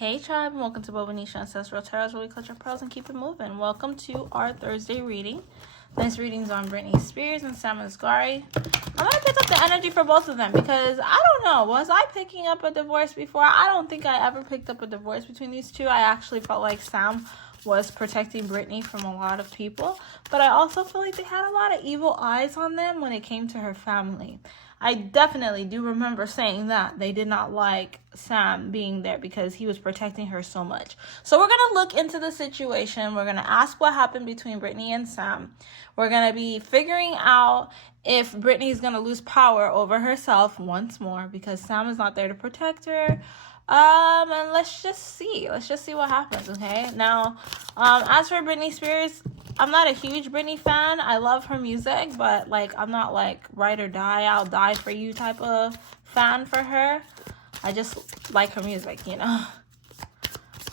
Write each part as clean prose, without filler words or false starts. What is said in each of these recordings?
Hey tribe, and welcome to Bobo-Nesha Ancestral Tarot, where we cut your pearls and keep it moving. Welcome to our Thursday reading. This reading's on Britney Spears and Sam Asghari. I'm going to pick up the energy for both of them because I don't know. Was I picking up a divorce before? I don't think I ever picked up a divorce between these two. I actually felt like Sam was protecting Britney from a lot of people. But I also feel like they had a lot of evil eyes on them when it came to her family. I definitely do remember saying that they did not like Sam being there because he was protecting her so much. So we're going to look into the situation. We're going to ask what happened between Britney and Sam. We're going to be figuring out if Britney is going to lose power over herself once more because Sam is not there to protect her. And let's just see what happens, okay? Now, as for Britney Spears, I'm not a huge Britney fan. I love her music, but, like, I'm not, like, ride or die, I'll die for you type of fan for her. I just like her music, you know?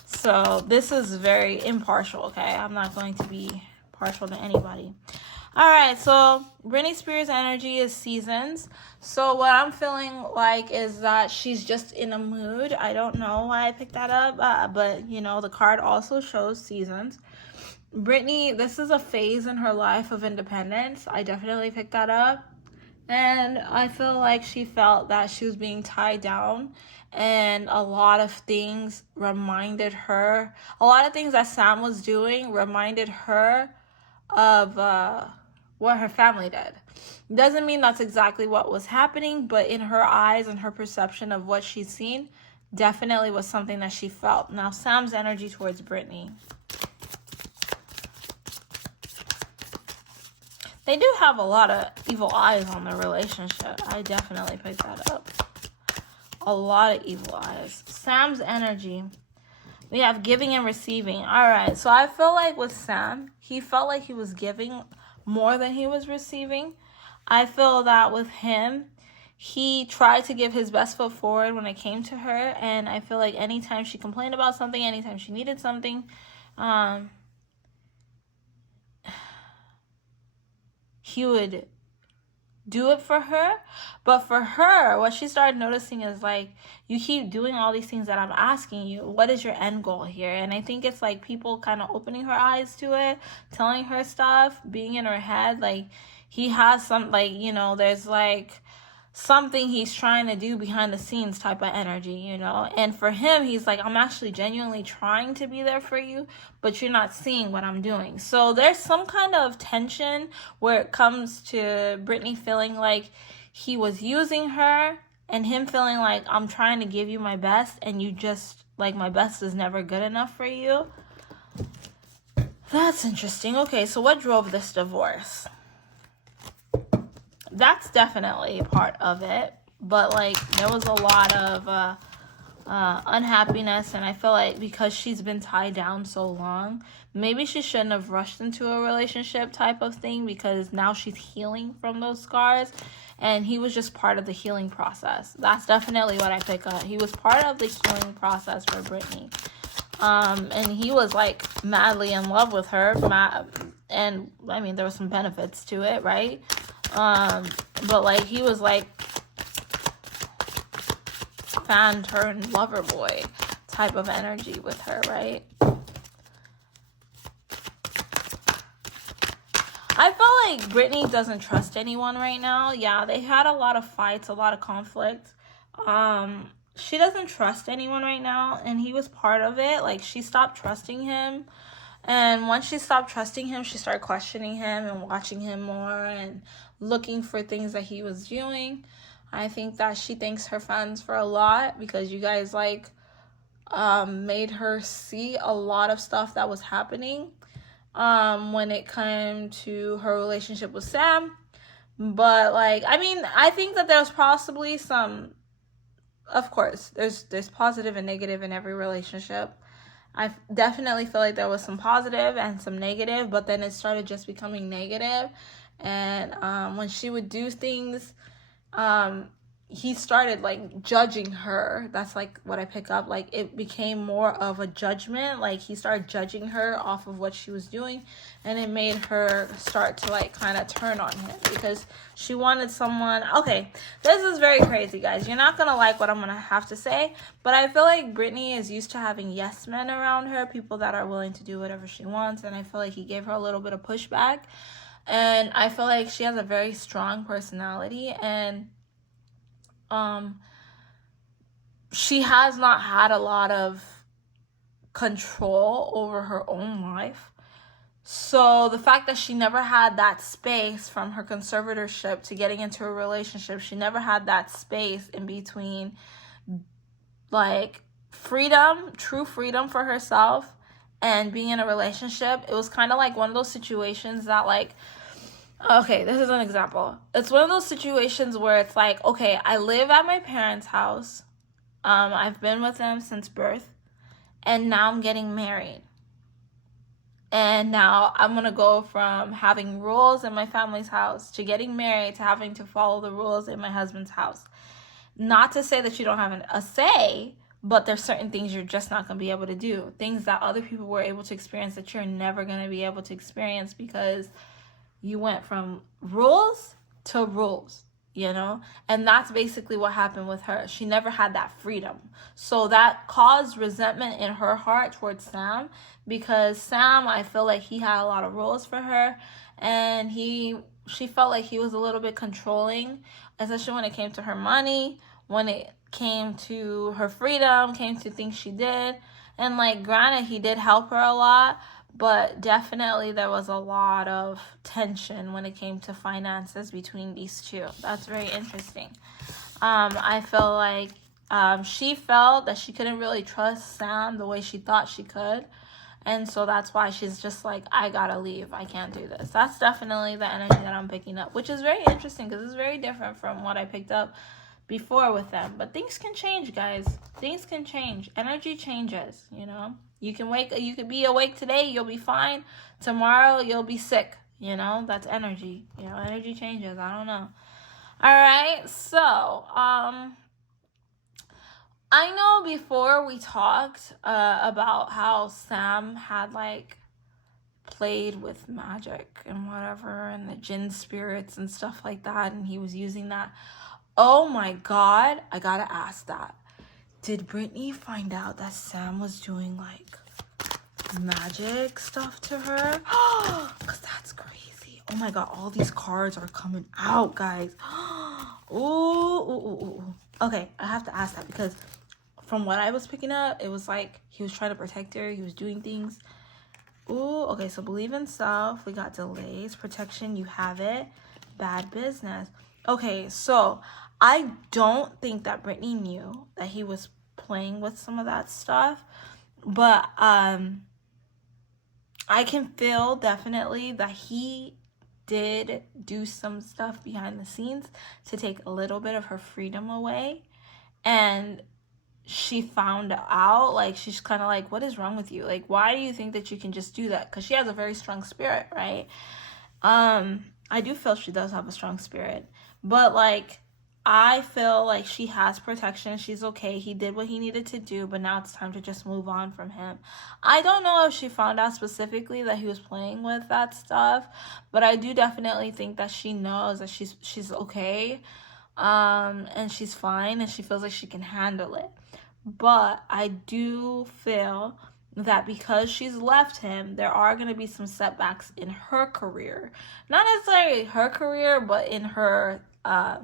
So, this is very impartial, okay? I'm not going to be partial to anybody. Alright, so Britney Spears' energy is seasons. So what I'm feeling like is that she's just in a mood. I don't know why I picked that up, but, you know, the card also shows seasons. Britney, this is a phase in her life of independence. I definitely picked that up. And I feel like she felt that she was being tied down. And a lot of things reminded her, a lot of things that Sam was doing reminded her of what her family did. Doesn't mean that's exactly what was happening, but in her eyes and her perception of what she's seen, definitely was something that she felt. Now, Sam's energy towards Britney. They do have a lot of evil eyes on their relationship. I definitely picked that up. A lot of evil eyes. Sam's energy. We have giving and receiving. All right. So I feel like with Sam, he felt like he was giving more than he was receiving. I feel that with him, he tried to give his best foot forward when it came to her. And I feel like anytime she complained about something, anytime she needed something, he would do it for her. But for her, what she started noticing is like, you keep doing all these things that I'm asking you. What is your end goal here? And I think it's like people kind of opening her eyes to it, telling her stuff, being in her head. Like he has some, like, you know, there's like something he's trying to do behind the scenes type of energy, you know. And for him, he's like, I'm actually genuinely trying to be there for you, but you're not seeing what I'm doing. So there's some kind of tension where it comes to Britney feeling like he was using her and him feeling like I'm trying to give you my best and you just, like, my best is never good enough for you. That's interesting. Okay, so what drove this divorce? That's definitely a part of it, but like there was a lot of unhappiness, and I feel like because she's been tied down so long, maybe she shouldn't have rushed into a relationship type of thing because now she's healing from those scars, and he was just part of the healing process. That's definitely what I pick up. He was part of the healing process for Britney, and he was like madly in love with her, and I mean there were some benefits to it, right? But like he was like fan turned lover boy type of energy with her, right? I feel like Britney doesn't trust anyone right now. Yeah, they had a lot of fights, a lot of conflict. She doesn't trust anyone right now, and he was part of it. Like she stopped trusting him. And once she stopped trusting him, she started questioning him and watching him more and looking for things that he was doing. I think that she thanks her fans for a lot because you guys like made her see a lot of stuff that was happening when it came to her relationship with Sam. But like, I mean, I think that there was possibly some, of course, there's positive and negative in every relationship. I definitely feel like there was some positive and some negative, but then it started just becoming negative. And when she would do things he started like judging her. That's like what I pick up. Like it became more of a judgment. Like he started judging her off of what she was doing, and it made her start to like kind of turn on him because she wanted someone. Okay, this is very crazy, guys. You're not gonna like what I'm gonna have to say, but I feel like Britney is used to having yes men around her, people that are willing to do whatever she wants, and I feel like he gave her a little bit of pushback. And I feel like she has a very strong personality, and she has not had a lot of control over her own life. So the fact that she never had that space from her conservatorship to getting into a relationship, she never had that space in between, like, freedom, true freedom for herself and being in a relationship. It was kind of like one of those situations that, like, okay, this is an example. It's one of those situations where it's like, okay, I live at my parents' house. I've been with them since birth. And now I'm getting married. And now I'm going to go from having rules in my family's house to getting married to having to follow the rules in my husband's house. Not to say that you don't have a say, but there's certain things you're just not going to be able to do. Things that other people were able to experience that you're never going to be able to experience because you went from rules to rules, you know? And that's basically what happened with her. She never had that freedom. So that caused resentment in her heart towards Sam, because Sam, I feel like he had a lot of rules for her, and she felt like he was a little bit controlling, especially when it came to her money, when it came to her freedom, came to things she did. And like, granted, he did help her a lot, but definitely there was a lot of tension when it came to finances between these two. That's very interesting. I feel like she felt that she couldn't really trust Sam the way she thought she could. And so that's why she's just like, I gotta leave. I can't do this. That's definitely the energy that I'm picking up, which is very interesting because it's very different from what I picked up before with them. But things can change, guys. Things can change. Energy changes, you know? You could be awake today, you'll be fine. Tomorrow, you'll be sick, you know? That's energy. You know, energy changes. I don't know. All right, so, I know before we talked about how Sam had, like, played with magic and whatever, and the jinn spirits and stuff like that, and he was using that. Oh my God, I gotta ask that. Did Britney find out that Sam was doing, like, magic stuff to her? Because that's crazy. Oh my God, all these cards are coming out, guys. Ooh. Okay, I have to ask that because from what I was picking up, it was like he was trying to protect her. He was doing things. Ooh, okay, so believe in self. We got delays, protection, you have it. Bad business. Okay, so I don't think that Britney knew that he was playing with some of that stuff, but I can feel definitely that he did do some stuff behind the scenes to take a little bit of her freedom away. And she found out, like, she's kind of like, what is wrong with you? Like, why do you think that you can just do that? Because she has a very strong spirit, right? I do feel she does have a strong spirit, but like, I feel like she has protection. She's okay. He did what he needed to do, but now it's time to just move on from him. I don't know if she found out specifically that he was playing with that stuff, but I do definitely think that she knows that she's okay, and she's fine, and she feels like she can handle it. But I do feel that because she's left him, there are going to be some setbacks in her career. Not necessarily her career, but in her, how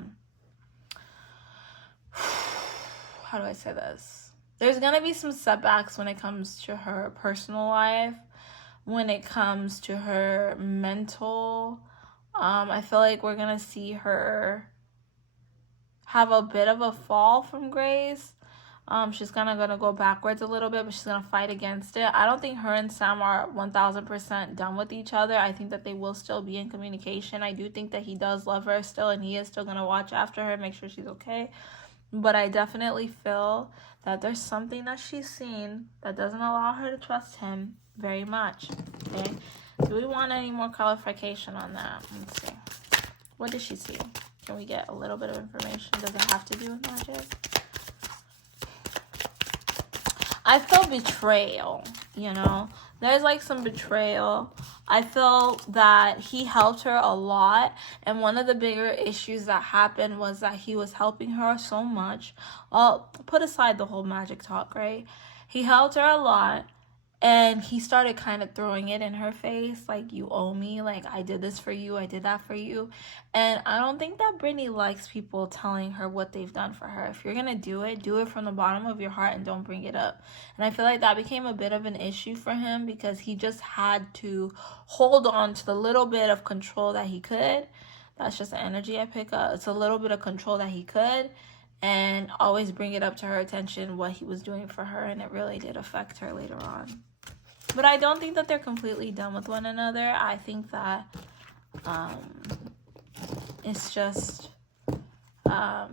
do I say this? There's going to be some setbacks when it comes to her personal life, when it comes to her mental. I feel like we're going to see her have a bit of a fall from grace. She's gonna go backwards a little bit, but she's gonna fight against it. I don't think her and Sam are 1000% done with each other. I think that they will still be in communication. I do think that he does love her still, and he is still gonna watch after her, make sure she's okay. But I definitely feel that there's something that she's seen that doesn't allow her to trust him very much. Okay, do we want any more clarification on that? Let's see. What did she see? Can we get a little bit of information? Does it have to do with magic? I feel betrayal, you know. There's like some betrayal. I feel that he helped her a lot. And one of the bigger issues that happened was that he was helping her so much. I'll put aside the whole magic talk, right? He helped her a lot. And he started kind of throwing it in her face, like, you owe me, like, I did this for you, I did that for you. And I don't think that Britney likes people telling her what they've done for her. If you're going to do it from the bottom of your heart and don't bring it up. And I feel like that became a bit of an issue for him because he just had to hold on to the little bit of control that he could. That's just the energy I pick up. It's a little bit of control that he could. And always bring it up to her attention what he was doing for her. And it really did affect her later on. But I don't think that they're completely done with one another. I think that it's just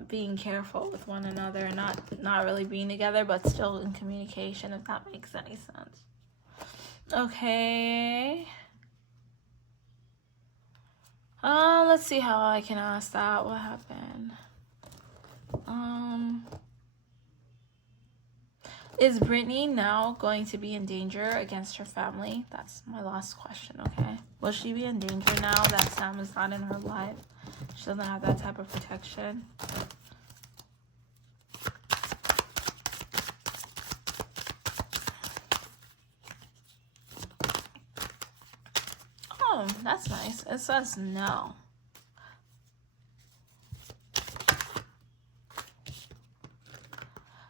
being careful with one another. Not really being together, but still in communication, if that makes any sense. Okay. Let's see how I can ask that. What happened? Is Britney now going to be in danger against her family? That's my last question, okay? Will she be in danger now that Sam is not in her life? She doesn't have that type of protection. Oh, that's nice. It says no.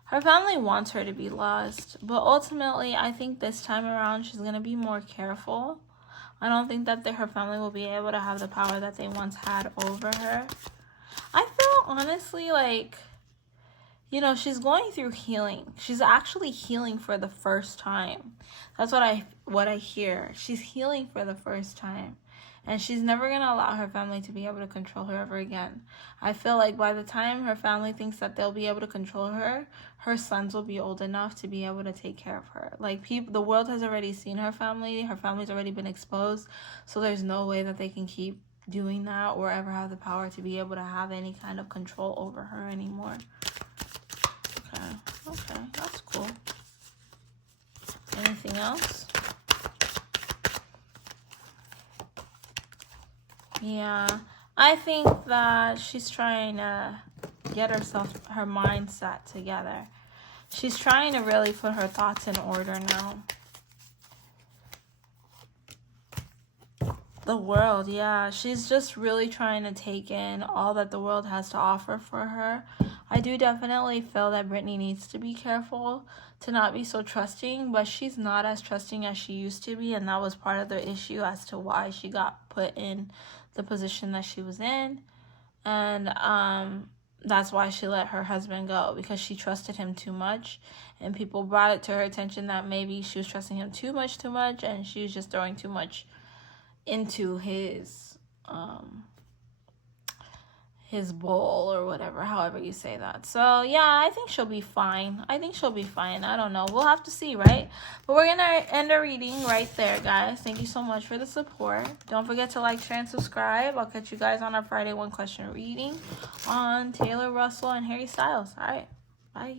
Her family wants her to be lost, but ultimately, I think this time around, she's going to be more careful. I don't think that her family will be able to have the power that they once had over her. I feel, honestly, like, you know, she's going through healing. She's actually healing for the first time. That's what I hear. She's healing for the first time. And she's never going to allow her family to be able to control her ever again. I feel like by the time her family thinks that they'll be able to control her, her sons will be old enough to be able to take care of her. Like, the world has already seen her family. Her family's already been exposed. So there's no way that they can keep doing that or ever have the power to be able to have any kind of control over her anymore. Okay, that's cool. Anything else? Yeah, I think that she's trying to get her mindset together. She's trying to really put her thoughts in order now. The world, yeah. She's just really trying to take in all that the world has to offer for her. I do definitely feel that Britney needs to be careful to not be so trusting, but she's not as trusting as she used to be, and that was part of the issue as to why she got put in the position that she was in. And that's why she let her husband go, because she trusted him too much, and people brought it to her attention that maybe she was trusting him too much, and she was just throwing too much into his bowl or whatever, however you say that. So yeah, I think she'll be fine. I don't know, we'll have to see, right? But we're gonna end our reading right there, guys. Thank you so much for the support. Don't forget to like, share, and subscribe. I'll catch you guys on our Friday 1 question reading on Taylor Russell and Harry Styles. All right, bye.